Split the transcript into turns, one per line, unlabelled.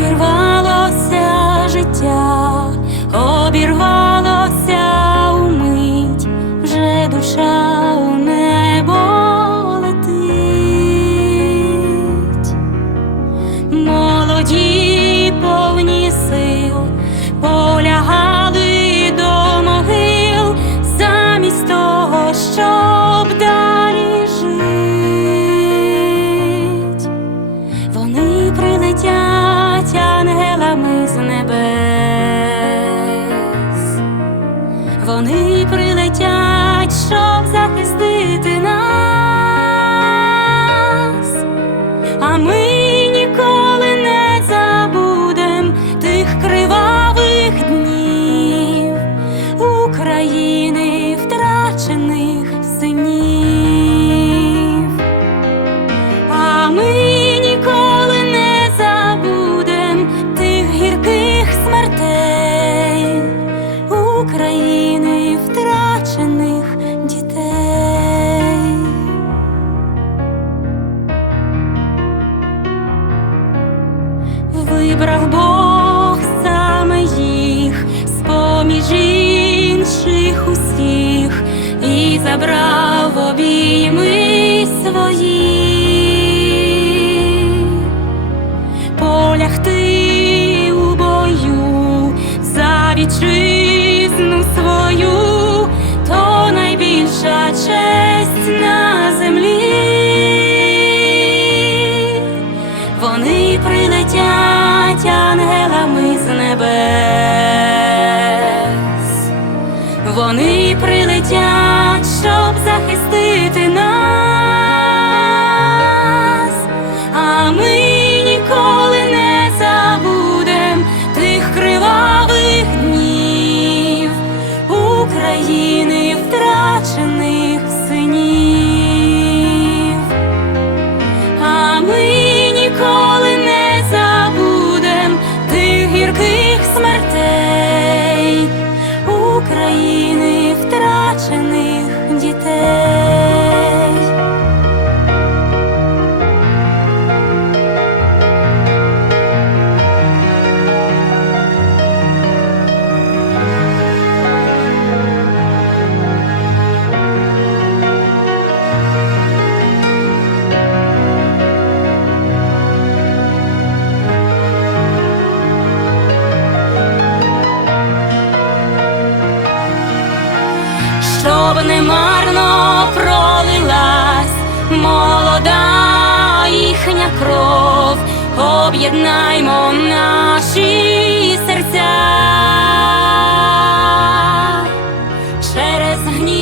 обірвав. прилетять, щоб захистити нас. вибрав Бог саме їх з поміж інших усіх і забрав. Мов немарно пролилась молода їхня кров, об'єднаймо наші серця через гнів.